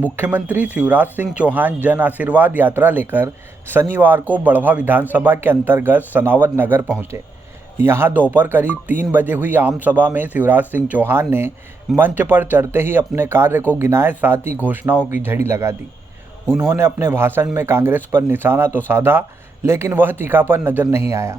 मुख्यमंत्री शिवराज सिंह चौहान जन आशीर्वाद यात्रा लेकर शनिवार को बड़वा विधानसभा के अंतर्गत सनावद नगर पहुंचे। यहां दोपहर करीब 3 बजे हुई आम सभा में शिवराज सिंह चौहान ने मंच पर चढ़ते ही अपने कार्य को गिनाए, साथ ही घोषणाओं की झड़ी लगा दी। उन्होंने अपने भाषण में कांग्रेस पर निशाना तो साधा, लेकिन वह तीखापन नजर नहीं आया।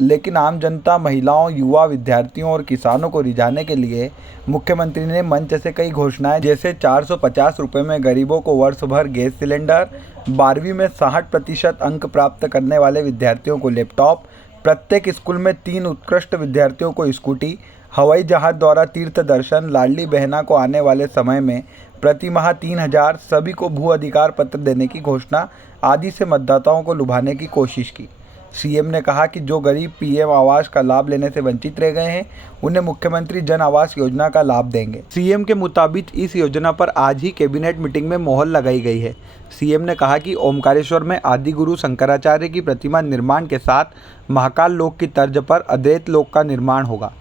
लेकिन आम जनता, महिलाओं, युवा, विद्यार्थियों और किसानों को रिझाने के लिए मुख्यमंत्री ने मंच से कई घोषणाएं, जैसे 450 रुपये में गरीबों को वर्ष भर गैस सिलेंडर, 12वीं में 60% अंक प्राप्त करने वाले विद्यार्थियों को लैपटॉप, प्रत्येक स्कूल में 3 उत्कृष्ट विद्यार्थियों को स्कूटी, हवाई जहाज द्वारा तीर्थ दर्शन, लाडली बहना को आने वाले समय में प्रति माह 3000, सभी को भू अधिकार पत्र देने की घोषणा आदि से मतदाताओं को लुभाने की कोशिश की। सीएम ने कहा कि जो गरीब पीएम आवास का लाभ लेने से वंचित रह गए हैं, उन्हें मुख्यमंत्री जन आवास योजना का लाभ देंगे। सीएम के मुताबिक इस योजना पर आज ही कैबिनेट मीटिंग में मोहर लगाई गई है। सीएम ने कहा कि ओमकारेश्वर में आदि गुरु शंकराचार्य की प्रतिमा निर्माण के साथ महाकाल लोक की तर्ज पर अद्वैत लोक का निर्माण होगा,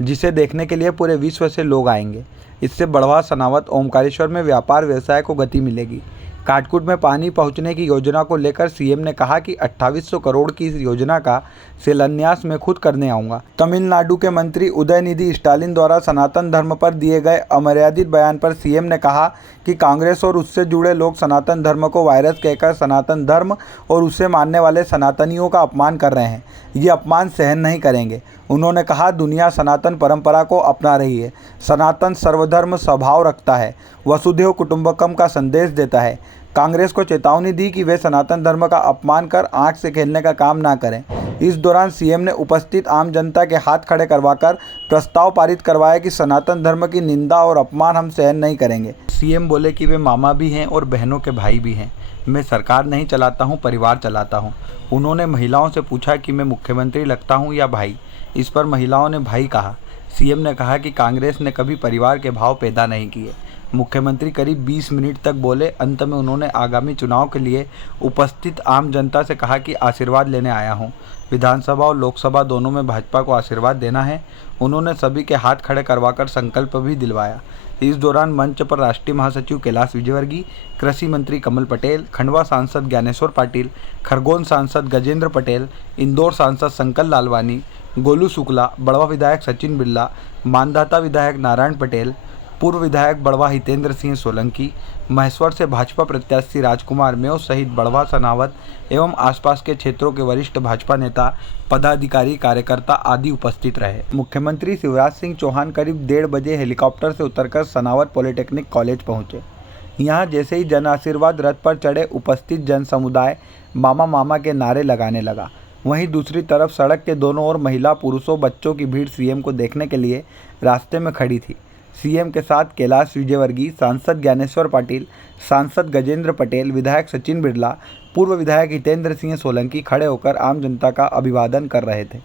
जिसे देखने के लिए पूरे विश्व से लोग आएंगे। इससे बड़वा, सनावद, ओमकारेश्वर में व्यापार व्यवसाय को गति मिलेगी। काटकुट में पानी पहुंचने की योजना को लेकर सीएम ने कहा कि 2800 करोड़ की इस योजना का शिलान्यास मैं खुद करने आऊंगा। तमिलनाडु के मंत्री उदयनिधि स्टालिन द्वारा सनातन धर्म पर दिए गए अमर्यादित बयान पर सीएम ने कहा कि कांग्रेस और उससे जुड़े लोग सनातन धर्म को वायरस कहकर सनातन धर्म और उसे मानने वाले सनातनियों का अपमान कर रहे हैं। ये अपमान सहन नहीं करेंगे। उन्होंने कहा, दुनिया सनातन परंपरा को अपना रही है। सनातन सर्वधर्म स्वभाव रखता है, वसुधैव कुटुंबकम का संदेश देता है। कांग्रेस को चेतावनी दी कि वे सनातन धर्म का अपमान कर आंख से खेलने का काम ना करें। इस दौरान सीएम ने उपस्थित आम जनता के हाथ खड़े करवाकर प्रस्ताव पारित करवाया कि सनातन धर्म की निंदा और अपमान हम सहन नहीं करेंगे। सीएम बोले कि वे मामा भी हैं और बहनों के भाई भी हैं। मैं सरकार नहीं चलाता हूं, परिवार चलाता हूं। उन्होंने महिलाओं से पूछा कि मैं मुख्यमंत्री लगता हूं या भाई। इस पर महिलाओं ने भाई कहा। सीएम ने कहा कि कांग्रेस ने कभी परिवार के भाव पैदा नहीं किए। मुख्यमंत्री करीब 20 मिनट तक बोले। अंत में उन्होंने आगामी चुनाव के लिए उपस्थित आम जनता से कहा कि आशीर्वाद लेने आया हूं। विधानसभा और लोकसभा दोनों में भाजपा को आशीर्वाद देना है। उन्होंने सभी के हाथ खड़े करवाकर संकल्प भी दिलवाया। इस दौरान मंच पर राष्ट्रीय महासचिव कैलाश विजयवर्गीय, कृषि मंत्री कमल पटेल, खंडवा सांसद ज्ञानेश्वर पाटिल, खरगोन सांसद गजेंद्र पटेल, इंदौर सांसद शंकर लालवानी, गोलू शुक्ला, बड़वा विधायक सचिन बिरला, मानधाता विधायक नारायण पटेल, पूर्व विधायक बड़वा हितेंद्र सिंह सोलंकी, महेश्वर से भाजपा प्रत्याशी राजकुमार मेव सहित बड़वा, सनावद एवं आसपास के क्षेत्रों के वरिष्ठ भाजपा नेता, पदाधिकारी, कार्यकर्ता आदि उपस्थित रहे। मुख्यमंत्री शिवराज सिंह चौहान करीब 1:30 बजे हेलीकॉप्टर से उतरकर सनावद पॉलिटेक्निक कॉलेज पहुंचे। यहां जैसे ही जन आशीर्वाद रथ पर चढ़े, उपस्थित जन समुदाय मामा मामा के नारे लगाने लगा। वहीं दूसरी तरफ सड़क के दोनों ओर महिला, पुरुषों, बच्चों की भीड़ सीएम को देखने के लिए रास्ते में खड़ी थी। सीएम के साथ कैलाश विजयवर्गीय, सांसद ज्ञानेश्वर पाटिल, सांसद गजेंद्र पटेल, विधायक सचिन बिरला, पूर्व विधायक हितेंद्र सिंह सोलंकी खड़े होकर आम जनता का अभिवादन कर रहे थे।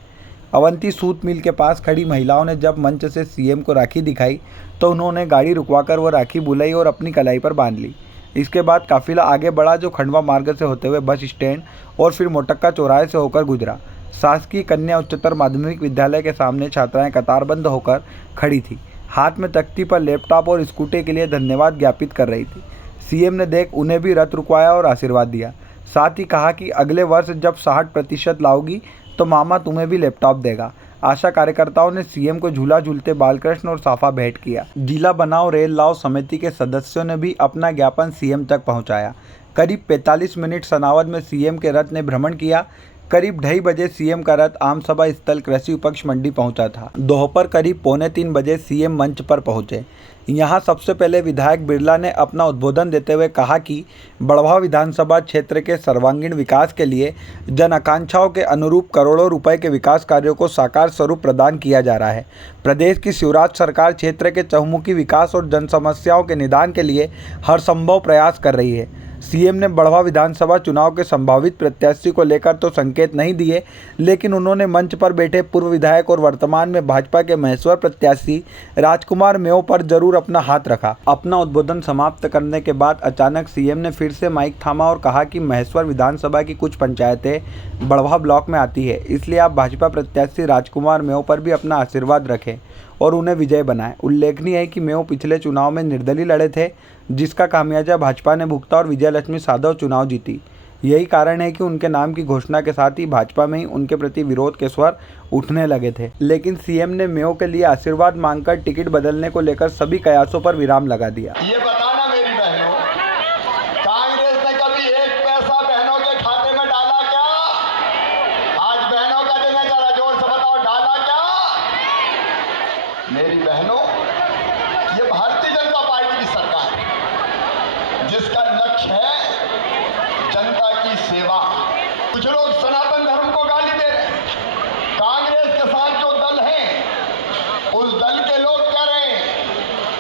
अवंती सूत मिल के पास खड़ी महिलाओं ने जब मंच से सीएम को राखी दिखाई तो उन्होंने गाड़ी रुकवाकर वो राखी बुलाई और अपनी कलाई पर बांध ली। इसके बाद काफिला आगे बढ़ा, जो खंडवा मार्ग से होते हुए बस स्टैंड और फिर मोटक्का चौराहे से होकर गुजरा। शासकीय कन्या उच्चतर माध्यमिक विद्यालय के सामने छात्राएं कतारबंद होकर खड़ी थी। हाथ में तख्ती पर लैपटॉप और स्कूटी के लिए धन्यवाद ज्ञापित कर रही थी। सीएम ने देख उन्हें भी रथ रुकवाया और आशीर्वाद दिया। साथ ही कहा कि अगले वर्ष जब 60% लाओगी तो मामा तुम्हें भी लैपटॉप देगा। आशा कार्यकर्ताओं ने सीएम को झूला झूलते बालकृष्ण और साफा भेंट किया। जिला बनाओ रेल लाओ समिति के सदस्यों ने भी अपना ज्ञापन सीएम तक पहुंचाया। करीब 45 मिनट सनावद में सीएम के रथ ने भ्रमण किया। करीब 2:30 बजे सीएम का रथ आमसभा स्थल कृषि उपज मंडी पहुंचा था। दोपहर करीब 2:45 बजे सीएम मंच पर पहुंचे। यहां सबसे पहले विधायक बिरला ने अपना उद्बोधन देते हुए कहा कि बड़वा विधानसभा क्षेत्र के सर्वांगीण विकास के लिए जन आकांक्षाओं के अनुरूप करोड़ों रुपए के विकास कार्यों को साकार स्वरूप प्रदान किया जा रहा है। प्रदेश की शिवराज सरकार क्षेत्र के चहुमुखी विकास और जन समस्याओं के निदान के लिए हर संभव प्रयास कर रही है। सीएम ने बड़वा विधानसभा चुनाव के संभावित प्रत्याशी को लेकर तो संकेत नहीं दिए, लेकिन उन्होंने मंच पर बैठे पूर्व विधायक और वर्तमान में भाजपा के महेश्वर प्रत्याशी राजकुमार मेव पर जरूर अपना हाथ रखा। अपना उद्बोधन समाप्त करने के बाद अचानक सीएम ने फिर से माइक थामा और कहा कि महेश्वर विधानसभा की कुछ पंचायतें बड़वा ब्लॉक में आती है, इसलिए आप भाजपा प्रत्याशी राजकुमार मेव पर भी अपना आशीर्वाद रखें और उन्हें विजय बनाए। उल्लेखनीय है कि मेयो पिछले चुनाव में निर्दलीय लड़े थे, जिसका खामियाजा भाजपा ने भुगता और विजयलक्ष्मी साधव चुनाव जीती। यही कारण है कि उनके नाम की घोषणा के साथ ही भाजपा में ही उनके प्रति विरोध के स्वर उठने लगे थे। लेकिन सीएम ने मेयो के लिए आशीर्वाद मांगकर टिकट बदलने को लेकर सभी कयासों पर विराम लगा दिया। ये बताना मेरी बहनों, कांग्रेस ने कभी एक पैसा बहनों के खाते में डाला क्या? आज बहनों का दिन है, जरा जोर से बताओ, डाला क्या? मेरी बहनों, ये भारतीय जनता पार्टी की सरकार है जिसका लक्ष्य है जनता की सेवा। कुछ लोग सनातन धर्म को गाली दे रहे हैं। कांग्रेस के साथ जो दल है, उस दल के लोग कह रहे हैं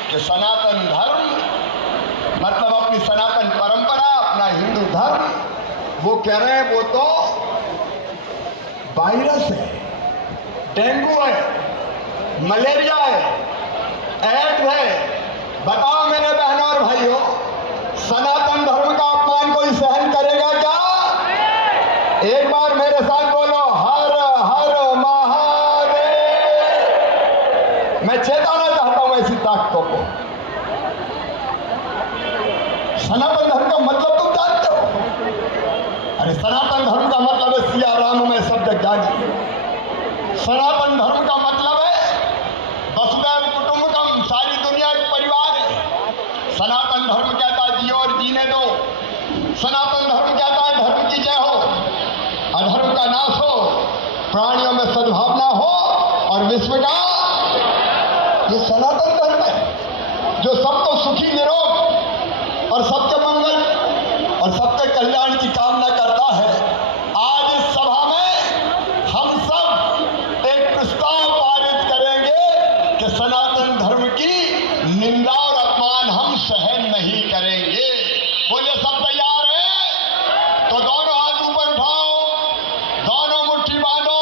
कि सनातन धर्म मतलब अपनी सनातन परंपरा, अपना हिंदू धर्म, वो कह रहे हैं वो तो वायरस है, डेंगू है, मलेरिया है, एड्स है। बताओ मेरे बहनों और भाइयों, सनातन धर्म का अपमान कोई सहन करेगा क्या? एक बार मेरे साथ बोलो, हर हर महादेव। मैं चेताना चाहता हूं ऐसी ताकतों को। सनातन धर्म का मतलब तुम जानते हो? अरे सनातन धर्म का मतलब है सिया राम में सब जग जानी। सनातन धर्म का मतलब है वसुधैव कुटुंबकम, सारी दुनिया एक परिवार है। सनातन धर्म कहता है जियो और जीने दो। सनातन धर्म कहता है धर्म की जय हो, अधर्म का नाश हो, प्राणियों में सद्भावना हो और विश्व का। ये सनातन धर्म है जो सबको सुखी, निरोग और सबके मंगल और सबके कल्याण की कामना करता है। आज इस सभा में हम सब एक प्रस्ताव पारित करेंगे कि सनातन धर्म की निंदा और अपमान हम सहन नहीं करेंगे। बोलिए सब तैयार हैं? तो दोनों हाथ ऊपर उठाओ, दोनों मुट्ठी बांधो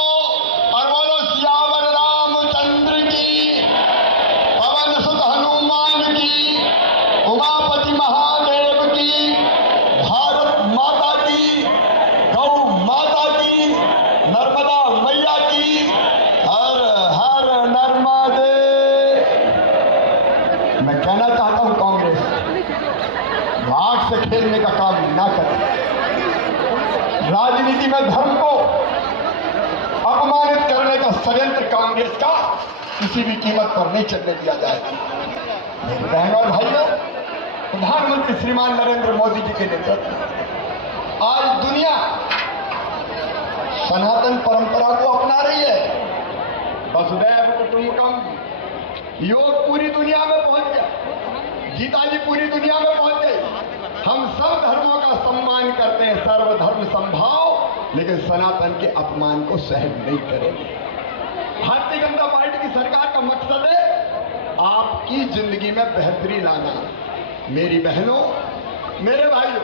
और बोलो सियावर रामचंद्र की, पवन सुत हनुमान की, उमापति महादेव की, भारत माता की, गौ माता की, नर्मदा मैया की, हर हर नर्मदे। मैं कहना चाहता हूं कांग्रेस आग से खेलने का काम ना करें। राजनीति में धर्म को अपमानित करने का षड्यंत्र कांग्रेस का किसी भी कीमत पर नहीं चलने दिया जाएगा। मेरे बहनों और भाइयों, प्रधानमंत्री श्रीमान नरेंद्र मोदी जी के नेतृत्व में आज दुनिया सनातन परंपरा को अपना रही है। वसुधैव कुटुंबकम, योग पूरी दुनिया में पहुंच गया, गीता जी पूरी दुनिया में पहुंच गई। हम सब धर्मों का सम्मान करते हैं, सर्वधर्म समभाव, लेकिन सनातन के अपमान को सहन नहीं करेंगे। भारतीय जनता पार्टी की सरकार का मकसद है आपकी जिंदगी में बेहतरी लाना। मेरी बहनों, मेरे भाइयों,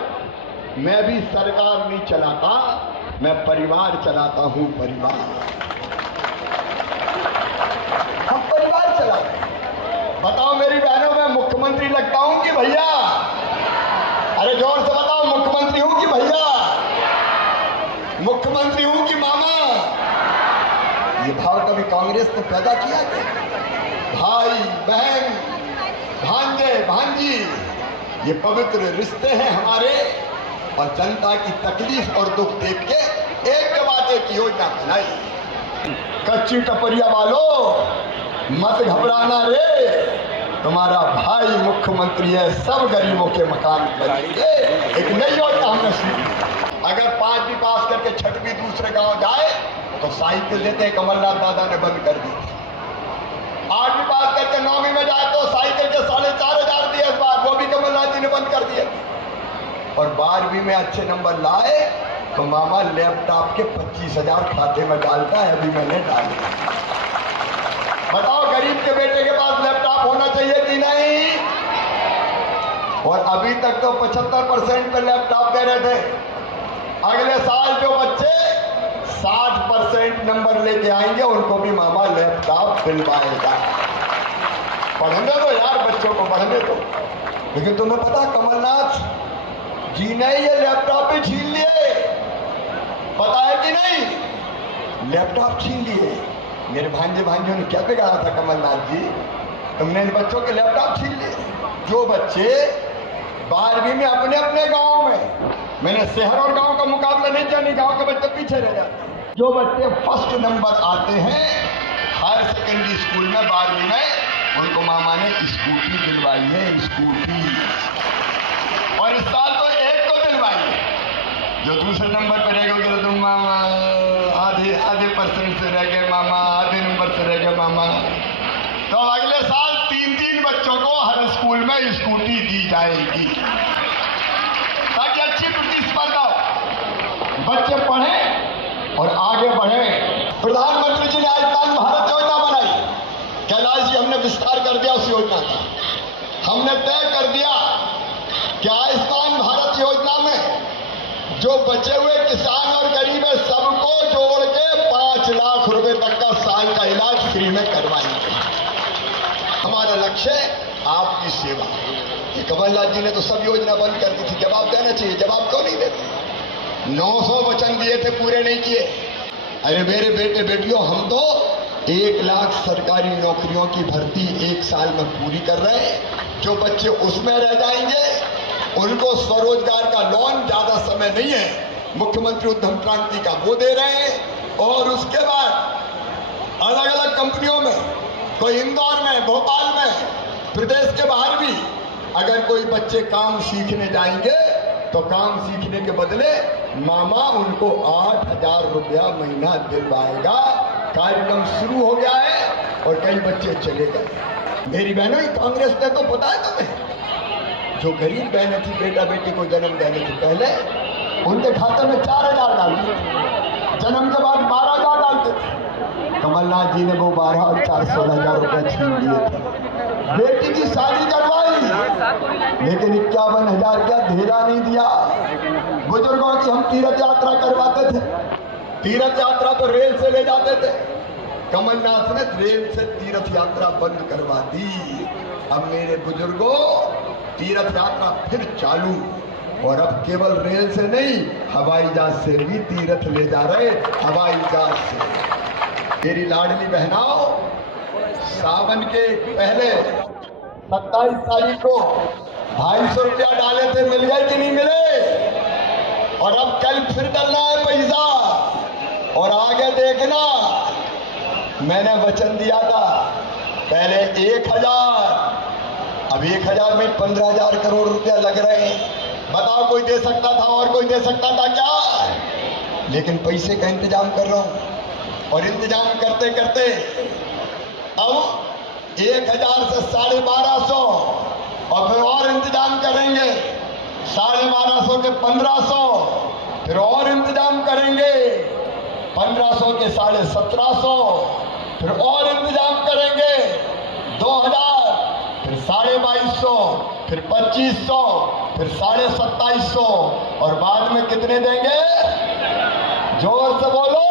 मैं भी सरकार नहीं चलाता, मैं परिवार चलाता हूं। परिवार, हम परिवार चलाते हैं। बताओ मेरी बहनों, मैं मुख्यमंत्री लगता हूं कि भैया? अरे जोर से बताओ, मुख्यमंत्री हूं कि भैया? मुख्यमंत्री हूं कि मामा? ये भाव कभी कांग्रेस ने पैदा किया क्या? भाई बहन, भांजे भांजी, ये पवित्र रिश्ते हैं हमारे, और जनता की तकलीफ और दुख देख के एक के बाद एक योजना बनाई। कच्ची टपरिया वालों, मत घबराना रे, तुम्हारा भाई मुख्यमंत्री है, सब गरीबों के मकान बनेंगे। एक नई योजना हमने शुरू। अगर 5वीं पास करके 6वीं दूसरे गांव जाए तो साइकिल देते, कमलनाथ दादा ने बंद कर दी। 8वीं पास करके 9वीं में जाए तो साइकिल के 4,500 दिए, इस बार वो भी कमलनाथ जी ने बंद कर दिए। और 12वीं में अच्छे नंबर लाए तो मामा लैपटॉप के 25,000 खाते में डालता है, अभी मैंने डाला। बताओ गरीब के बेटे के पास लैपटॉप होना चाहिए कि नहीं? और अभी तक तो 75% पे लैपटॉप दे रहे थे। अगले साल जो बच्चे 60% नंबर लेके आएंगे उनको भी मामा लैपटॉप दिलवाएगा। पढ़ने दो यार, बच्चों को पढ़ने दो। लेकिन तुम्हें पता कमलनाथ जी ने ये लैपटॉप भी छीन लिए, पता है कि नहीं? लैपटॉप छीन लिए। मेरे भांजे भांजियों ने क्या बिगाड़ा था कमलनाथ जी? तुमने इन बच्चों के लैपटॉप छीन लिए। जो बच्चे 12वीं में अपने अपने गांव में, मैंने शहर और गांव का मुकाबला नहीं किया, नहीं गांव के बच्चे पीछे रह जाते। जो बच्चे फर्स्ट नंबर आते हैं हायर सेकेंडरी स्कूल में 12वीं में, उनको मामा ने स्कूटी दिलवाई है, स्कूटी। और इस साल तो एक को दिलवाई है। जो दूसरे नंबर पर रहेगा कि तुम मामा आधे परसेंट से रह गए मामा, आधे नंबर से रह गए मामा। तो अगले साल 3-3 बच्चों को हर स्कूल में स्कूटी दी जाएगी ताकि अच्छी प्रतिस्पर्धा हो, बच्चे पढ़ें और आगे बढ़ें। प्रधानमंत्री जी ने आयुष्मान भारत योजना बनाई, कैलाश जी हमने विस्तार कर दिया उस योजना का। हमने तय कर दिया कि आयुष्मान भारत योजना में जो बचे हुए किसान और गरीब है सबको जोड़ के 5 लाख रुपए तक का साल का इलाज फ्री में करवाएंगे। हमारा लक्ष्य आपकी सेवा। ये कमलनाथ जी ने तो सब योजना बंद कर दी थी, जवाब देना चाहिए, जवाब क्यों नहीं देते? 900 वचन दिए थे, पूरे नहीं किए। अरे मेरे बेटे बेटियों, हम तो 1 लाख सरकारी नौकरियों की भर्ती 1 साल में पूरी कर रहे हैं। जो बच्चे उसमें रह जाएंगे उनको स्वरोजगार का लोन, ज्यादा समय नहीं है, मुख्यमंत्री उद्यम क्रांति का वो दे रहे हैं। और उसके बाद अलग अलग कंपनियों में, कोई इंदौर में, भोपाल में, प्रदेश के बाहर भी अगर कोई बच्चे काम सीखने जाएंगे तो काम सीखने के बदले मामा उनको 8,000 रुपया महीना दिलवाएगा। कार्यक्रम शुरू हो गया है और कई बच्चे चले गए। मेरी बहनों, कांग्रेस ने तो पता है तुम्हें, जो गरीब बहनें थी बेटा बेटी को जन्म देने से पहले उनके खाते में 4,000 डालते थे, जन्म के बाद 12,000 डालते थे। कमलनाथ जी ने वो 12 और 4 16,000 रुपए छीन लिए थे। बेटी की शादी करवाई लेकिन 51,000 का धेला नहीं दिया। बुजुर्गों की हम तीर्थ यात्रा करवाते थे, तीर्थ यात्रा तो रेल से ले जाते थे। कमलनाथ ने रेल से तीर्थ यात्रा बंद करवा दी। अब मेरे बुजुर्गों, तीर्थ यात्रा फिर चालू, और अब केवल रेल से नहीं, हवाई जहाज से भी तीर्थ ले जा रहे, हवाई जहाज से। मेरी लाडली बहनाओं, सावन के पहले 27 तारीख को 250 रुपया डाले थे, मिल गए कि नहीं मिले? और अब कल फिर डालना है पैसा। और आगे देखना, मैंने वचन दिया था पहले 1,000, अब 1,000 में 15,000 करोड़ रुपया लग रहे हैं। बताओ, कोई दे सकता था और कोई दे सकता था क्या? लेकिन पैसे का इंतजाम कर रहा हूं, और इंतजाम करते करते अब 1,000 से 1250, और फिर और इंतजाम करेंगे 1250 के 1,500, फिर और इंतजाम करेंगे 1,500 के 1750, फिर और इंतजाम करेंगे 2,000, फिर 2250, फिर 2500, फिर 2750, और बाद में कितने देंगे? जोर से बोलो।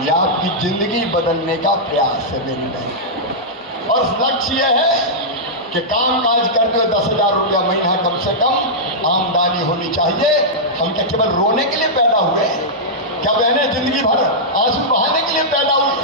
ये आपकी जिंदगी बदलने का प्रयास है मेरी बहन। और लक्ष्य यह है कि काम काज करते हुए 10,000 रुपया महीना कम से कम आमदनी होनी चाहिए। हम क्या केवल रोने के लिए पैदा हुए हैं? क्या बहनें जिंदगी भर आंसू बहाने के लिए पैदा हुई?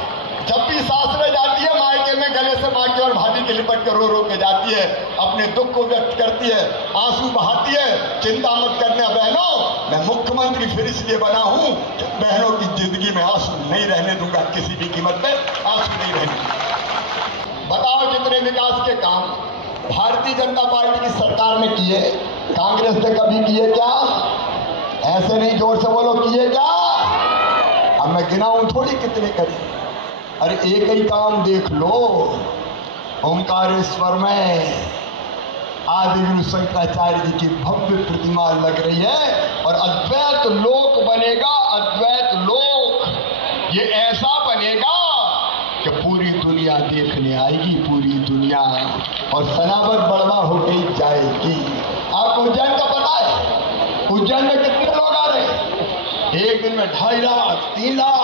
जब भी सासरे जाती है मायके में, गले से माँ की और भाभी के लिपट कर रो रो के जाती है, अपने दुख को व्यक्त करती है, आंसू बहाती है। चिंता मत करना बहनों, मैं मुख्यमंत्री फिर इसलिए बना हूं कि बहनों की जिंदगी में आंसू नहीं रहने दूंगा, किसी भी कीमत पे आंसू नहीं रहने। बताओ, जितने विकास के काम भारतीय जनता पार्टी की सरकार ने किए, कांग्रेस ने कभी किए क्या? ऐसे नहीं, जोर से बोलो, किए क्या? अब मैं गिनाऊं थोड़ी कितने करे। अरे एक ही काम देख लो, ओंकारेश्वर में आदिगुरु शंकराचार्य जी की भव्य प्रतिमा लग रही है, और अद्वैत लोक बनेगा, अद्वैत लोक। ये ऐसा बनेगा कि पूरी दुनिया देखने आएगी, पूरी दुनिया, और सनावर बड़वा होके ही जाएगी। आपको उज्जैन का पता है? उज्जैन में कितने लोग आ रहे? एक दिन में 2.5 lakh, 3 lakh,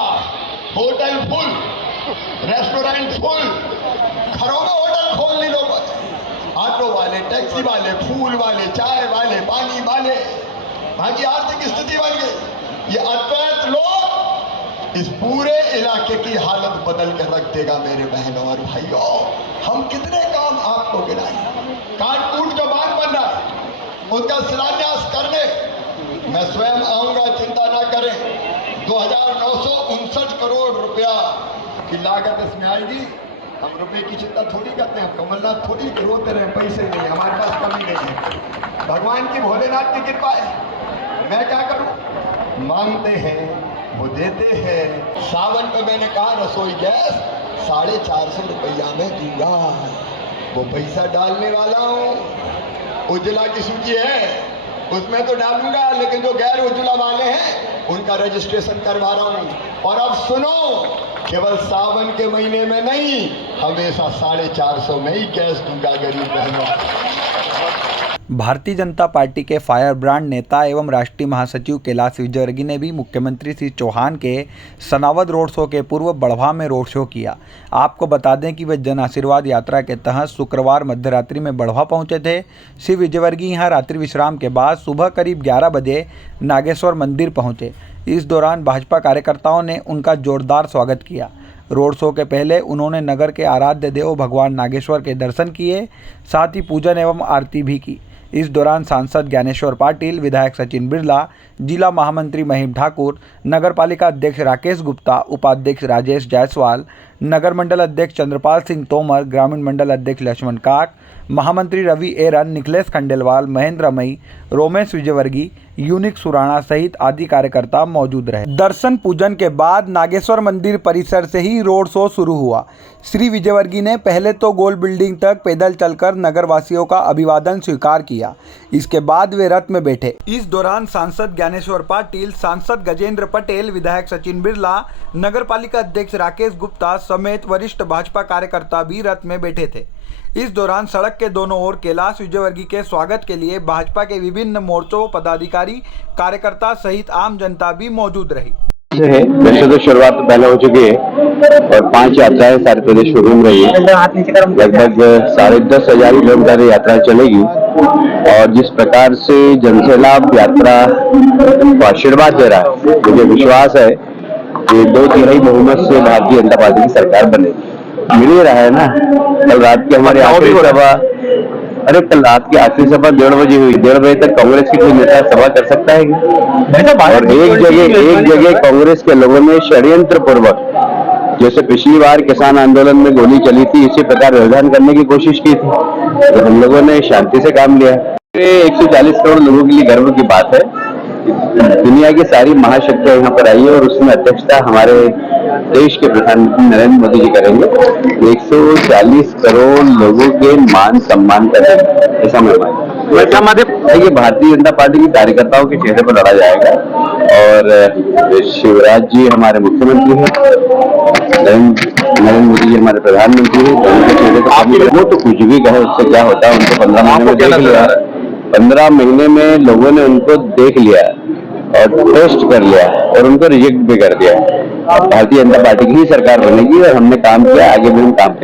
hotel full, restaurant full, घरों में होटल खोल ली लोग, ऑटो वाले, टैक्सी वाले, फूल वाले, चाय वाले, पानी वाले, वहां की आर्थिक स्थिति बन गई। ये अद्वैत लोग इस पूरे इलाके की हालत बदल कर रख देगा। मेरे बहनों और भाइयों, हम कितने काम आपको गिनाए। कानपुर जो बांध बन रहा है उसका शिलान्यास करने मैं स्वयं आऊंगा, चिंता ना करें। 2959 करोड़ रुपया की लागत इसमें आएगी। हम रुपए की चिंता थोड़ी करते हैं, हम कमलनाथ थोड़ी रोते रहे पैसे नहीं, हमारे पास कमी नहीं है। भगवान की भोलेनाथ की कृपा है। मैं क्या करूं? मांगते हैं वो देते हैं। सावन पे मैंने कहा रसोई गैस 450 रुपया में दूंगा, वो पैसा डालने वाला हूं। उज्ज्वला की सूची है उसमें तो डालूंगा, लेकिन जो गैर उज्ज्वला वाले हैं उनका रजिस्ट्रेशन करवा रहा हूं। और अब सुनो, केवल सावन के महीने में नहीं, हमेशा 450 में ही गैस दूंगा गरीब बहनों। भारतीय जनता पार्टी के फायर ब्रांड नेता एवं राष्ट्रीय महासचिव कैलाश विजयवर्गीय ने भी मुख्यमंत्री श्री चौहान के सनावद रोड शो के पूर्व बड़भा में रोड शो किया। आपको बता दें कि वे जन आशीर्वाद यात्रा के तहत शुक्रवार मध्यरात्रि में बड़भा पहुंचे थे। श्री विजयवर्गीय यहां रात्रि विश्राम के बाद सुबह करीब 11 बजे नागेश्वर मंदिर पहुंचे। इस दौरान भाजपा कार्यकर्ताओं ने उनका जोरदार स्वागत किया। रोड शो के पहले उन्होंने नगर के आराध्य देव भगवान नागेश्वर के दर्शन किए, साथ ही पूजन एवं आरती भी की। इस दौरान सांसद ज्ञानेश्वर पाटिल, विधायक सचिन बिरला, जिला महामंत्री महिम ठाकुर, नगर पालिका अध्यक्ष राकेश गुप्ता, उपाध्यक्ष राजेश जायसवाल, नगर मंडल अध्यक्ष चंद्रपाल सिंह तोमर, ग्रामीण मंडल अध्यक्ष लक्ष्मण काक, महामंत्री रवि एरन, निखिलेश खंडेलवाल, महेंद्र मई, रोमेश विजयवर्गीय, यूनिक सुराणा सहित आदि कार्यकर्ता मौजूद रहे। दर्शन पूजन के बाद नागेश्वर मंदिर परिसर से ही रोड शो शुरू हुआ। श्री विजयवर्गीय ने पहले तो गोल बिल्डिंग तक पैदल चलकर नगरवासियों का अभिवादन स्वीकार किया। इसके बाद वे रथ में बैठे। इस दौरान सांसद ज्ञानेश्वर पाटिल, सांसद गजेंद्र पटेल, विधायक सचिन बिरला, नगर पालिका अध्यक्ष राकेश गुप्ता समेत वरिष्ठ भाजपा कार्यकर्ता भी रथ में बैठे थे। इस दौरान सड़क के दोनों ओर कैलाश विजयवर्गीय के स्वागत के लिए भाजपा के विभिन्न मोर्चों, पदाधिकारी, कार्यकर्ता सहित आम जनता भी मौजूद रही। वैसे तो शुरुआत पहले हो चुकी है और 5 यात्राएं सारे प्रदेश में घूम रही है। लगभग 10,500 किलोमीटर यात्रा चलेगी और जिस प्रकार से जनसैलाब यात्रा को आशीर्वाद दे रहा है, मुझे विश्वास है कि 2/3 बहुमत से भारतीय जनता पार्टी की सरकार बनेगी। मिल ही रहा है ना। कल रात की हमारी आखिरी सभा, कल रात की आखिरी सभा 1:30 बजे हुई। 1:30 बजे तक कांग्रेस की कोई नेता सभा कर सकता है क्या? और एक जगह कांग्रेस के लोगों ने षड्यंत्र पूर्वक, जैसे पिछली बार किसान आंदोलन में गोली चली थी, इसी प्रकार व्यवधान करने की कोशिश की थी, तो हम लोगों ने शांति से काम लिया। 140 करोड़ लोगों के लिए गर्व की बात है। दुनिया की सारी महाशक्तियां यहाँ पर आई है और उसमें अध्यक्षता हमारे देश के प्रधानमंत्री नरेंद्र मोदी जी करेंगे। 140 करोड़ लोगों के मान सम्मान करेंगे, ऐसा मैं मानता हूं। देखिए, भारतीय जनता पार्टी के कार्यकर्ताओं के चेहरे पर लड़ा जाएगा और शिवराज जी हमारे मुख्यमंत्री हैं, नरेंद्र मोदी जी हमारे प्रधानमंत्री हैं, तो उनके चेहरे पर वो तो कुछ भी कहे, उससे क्या होता है। उनको 15 महीने में देख लिया, 15 महीने में लोगों ने उनको देख लिया और टेस्ट कर लिया और उनको रिजेक्ट भी कर दिया। भारतीय जनता पार्टी की ही सरकार बनेगी और हमने काम किया, आगे भी हम काम करेंगे।